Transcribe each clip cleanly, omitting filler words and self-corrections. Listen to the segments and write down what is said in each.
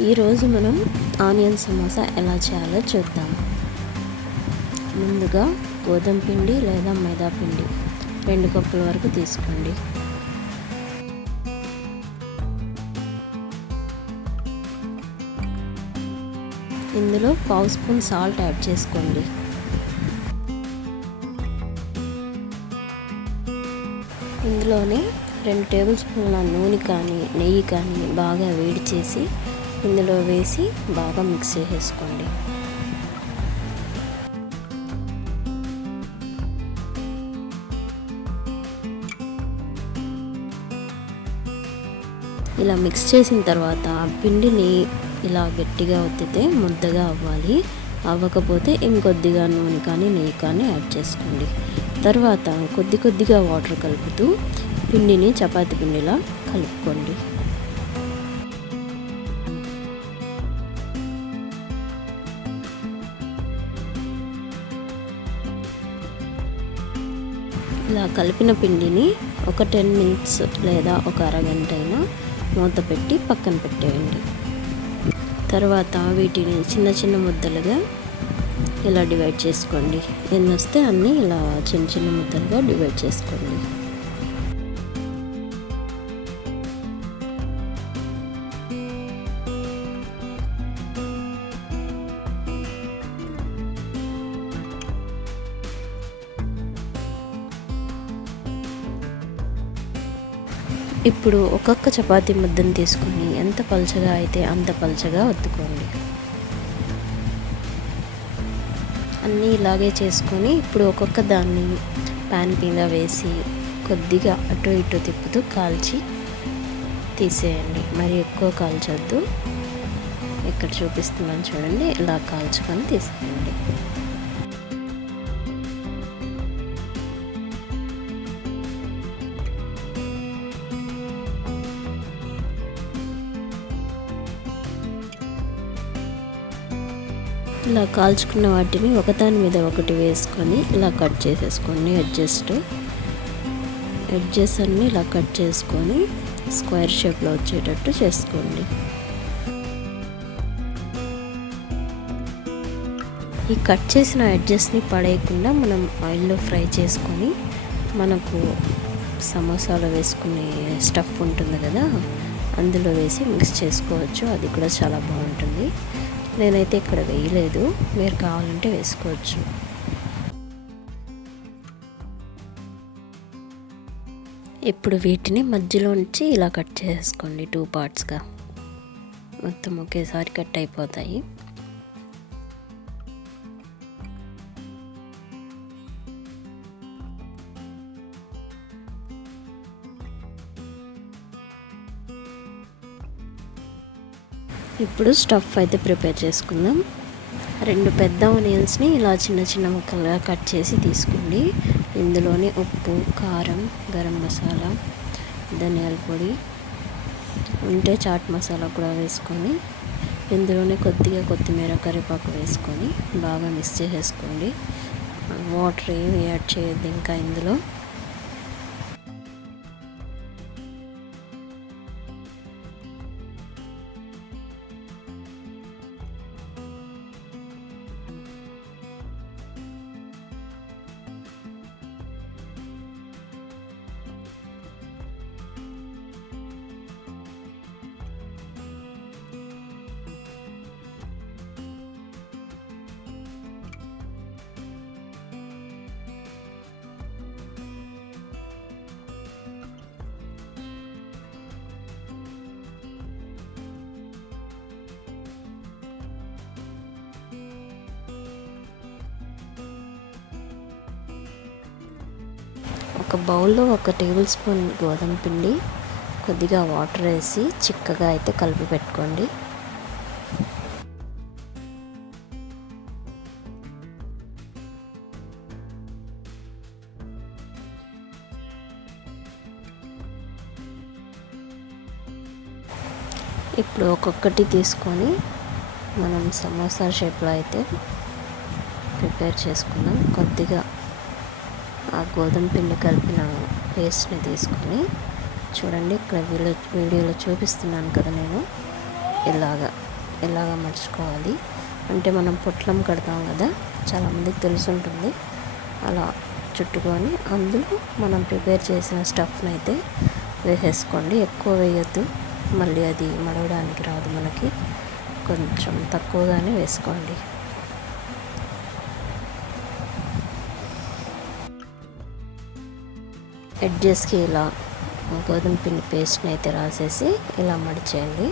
ఈరోజు మనం ఆనియన్ సమోసా ఎలా చేయాలో చూద్దాం. ముందుగా గోధుమ పిండి లేదా మైదా పిండి 2 కప్పుల వరకు తీసుకోండి. ఇందులో 1/2 స్పూన్ సాల్ట్ యాడ్ చేసుకోండి. ఇందులోనే 2 టేబుల్ స్పూన్ల నూనె కానీ నెయ్యి కానీ బాగా వేడి చేసి ఇందులో వేసి బాగా మిక్స్ చేసేసుకోండి. ఇలా మిక్స్ చేసిన తర్వాత పిండిని ఇలా గట్టిగా ఒత్తితే ముద్దగా అవ్వాలి. అవ్వకపోతే ఇంకొద్దిగా నూనె కానీ నెయ్యి కానీ యాడ్ చేసుకోండి. తర్వాత కొద్దిగా వాటర్ కలుపుతూ పిండిని చపాతీ పిండిలా కలుపుకోండి. ఇలా కలిపిన పిండిని ఒక 10 మినిట్స్ లేదా ఒక అరగంట అయినా మూత పెట్టి పక్కన పెట్టేయండి. తర్వాత వీటిని చిన్న ముద్దలుగా ఇలా డివైడ్ చేసుకోండి. ఎన్ని వస్తే అన్నీ ఇలా చిన్న ముద్దలుగా డివైడ్ చేసుకోండి. ఇప్పుడు ఒక్కొక్క చపాతీ ముద్దను తీసుకొని ఎంత పలుచగా అయితే అంత పలుచగా ఒత్తుకోండి. అన్నీ ఇలాగే చేసుకొని ఇప్పుడు ఒక్కొక్క దాన్ని ప్యాన్ మీద వేసి కొద్దిగా అటు ఇటు తిప్పుతూ కాల్చి తీసేయండి. మరి ఎక్కువ కాల్చొద్దు. ఇక్కడ చూపిస్తున్నాను చూడండి, ఇలా కాల్చుకొని తీసేయండి. ఇలా కాల్చుకున్న వాటిని ఒకదాని మీద ఒకటి వేసుకొని ఇలా కట్ చేసేసుకోండి. ఎడ్జెస్ అన్నీ ఇలా కట్ చేసుకొని స్క్వేర్ షేప్లో వచ్చేటట్టు చేసుకోండి. ఈ కట్ చేసిన ఎడ్జెస్ని పడేయకుండా మనం ఆయిల్లో ఫ్రై చేసుకొని మనకు సమోసాలో వేసుకునే స్టఫ్ ఉంటుంది కదా, అందులో వేసి మిక్స్ చేసుకోవచ్చు. అది కూడా చాలా బాగుంటుంది. నేనైతే ఇక్కడ వేయలేదు, మీరు కావాలంటే వేసుకోవచ్చు. ఇప్పుడు వీటిని మధ్యలోంచి ఇలా కట్ చేసుకోండి 2 పార్ట్స్గా. మొత్తం ఒకేసారి కట్ అయిపోతాయి. ఇప్పుడు స్టఫ్ అయితే ప్రిపేర్ చేసుకుందాం. 2 పెద్ద ఆనియన్స్ని ఇలా చిన్న ముక్కలుగా కట్ చేసి తీసుకోండి. ఇందులోనే ఉప్పు, కారం, గరం మసాలా, ధనియాల పొడి ఉంటే చాట్ మసాలా కూడా వేసుకొని ఇందులోనే కొద్దిగా కొత్తిమీర, కరివేపాకు వేసుకొని బాగా మిక్స్ చేసేసుకోండి. వాటర్ ఏమి యాడ్ చేయొద్దు ఇంకా ఇందులో. ఒక బౌల్లో 1 టేబుల్ స్పూన్ గోధుమ పిండి, కొద్దిగా వాటర్ వేసి చిక్కగా అయితే కలిపి పెట్టుకోండి. ఇప్పుడు ఒక్కొక్కటి తీసుకొని మనం సమోసా షేప్లో అయితే ప్రిపేర్ చేసుకుందాం. కొద్దిగా ఆ గోధుమ పిండి కలిపిన పేస్ట్ని తీసుకొని చూడండి, ఇక్కడ వీడియోలో చూపిస్తున్నాను కదా నేను, ఇలాగా మడుచుకోవాలి. అంటే మనం పొట్లం కడతాం కదా, చాలామందికి తెలుసుంటుంది. అలా చుట్టుకొని అందులో మనం ప్రిపేర్ చేసిన స్టఫ్ని అయితే వేసేసుకోండి. ఎక్కువ వేయద్దు, మళ్ళీ అది మడవడానికి రాదు మనకి. కొంచెం తక్కువగానే వేసుకోండి. ఎడ్జెస్కి ఇలా గోధుమ పిండి పేస్ట్ని అయితే రాసేసి ఇలా మడిచేయండి.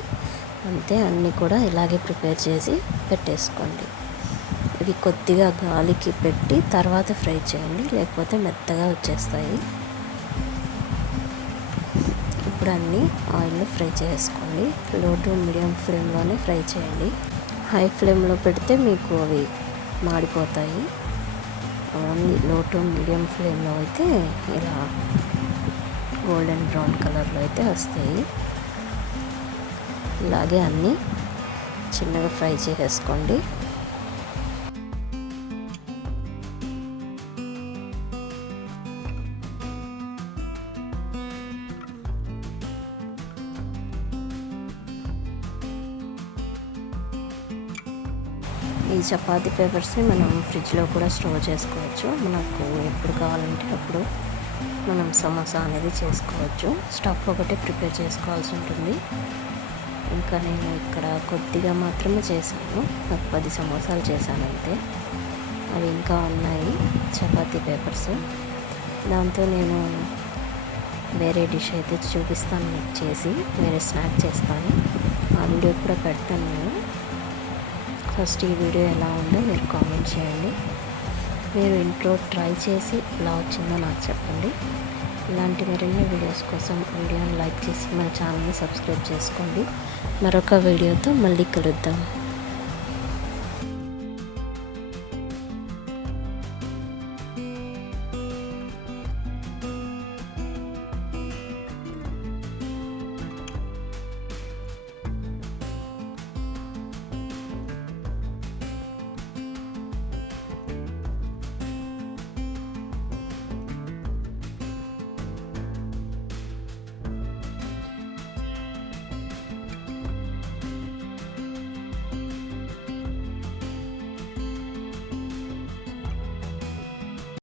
అంతే, అన్నీ కూడా ఇలాగే ప్రిపేర్ చేసి పెట్టేసుకోండి. ఇవి కొద్దిగా గాలికి పెట్టి తర్వాత ఫ్రై చేయండి, లేకపోతే మెత్తగా వచ్చేస్తాయి. ఇప్పుడు అన్నీ ఆయిల్లో ఫ్రై చేసుకోండి. లో టు మీడియం ఫ్లేమ్లోనే ఫ్రై చేయండి. హై ఫ్లేమ్లో పెడితే మీకు అవి మాడిపోతాయి. ఓన్లీ లో టు మీడియం ఫ్లేమ్లో అయితే ఇలా గోల్డెన్ బ్రౌన్ కలర్లో అయితే వస్తాయి. ఇలాగే అన్నీ చిన్నగా ఫ్రై చేసేసుకోండి. ఈ చపాతీ పేపర్స్ని మనం ఫ్రిడ్జ్లో కూడా స్టోర్ చేసుకోవచ్చు. మనకు ఎప్పుడు కావాలంటే అప్పుడు మనం సమోసా అనేది చేసుకోవచ్చు. స్టఫ్ ఒకటే ప్రిపేర్ చేసుకోవాల్సి ఉంటుంది. ఇంకా నేను ఇక్కడ కొద్దిగా మాత్రమే చేశాను, ఒక 10 సమోసాలు చేశాను అంతే. అవి ఇంకా ఉన్నాయి చపాతీ పేపర్స్. దాంతో నేను వేరే డిష్ అయితే చూపిస్తాను మీకు చేసి, వేరే స్నాక్ చేస్తాను. ఆ వీడియో కూడా పెడతాను నేను. ఫస్ట్ ఈ వీడియో ఎలా ఉందో మీరు కామెంట్ చేయండి. మీరు ఇంట్లో ట్రై చేసి ఎలా వచ్చిందో నాకు చెప్పండి. ఇలాంటి మరిన్ని వీడియోస్ కోసం వీడియోని లైక్ చేసి మన ఛానల్ని సబ్స్క్రైబ్ చేసుకోండి. మరొక వీడియోతో మళ్ళీ కలుద్దాం.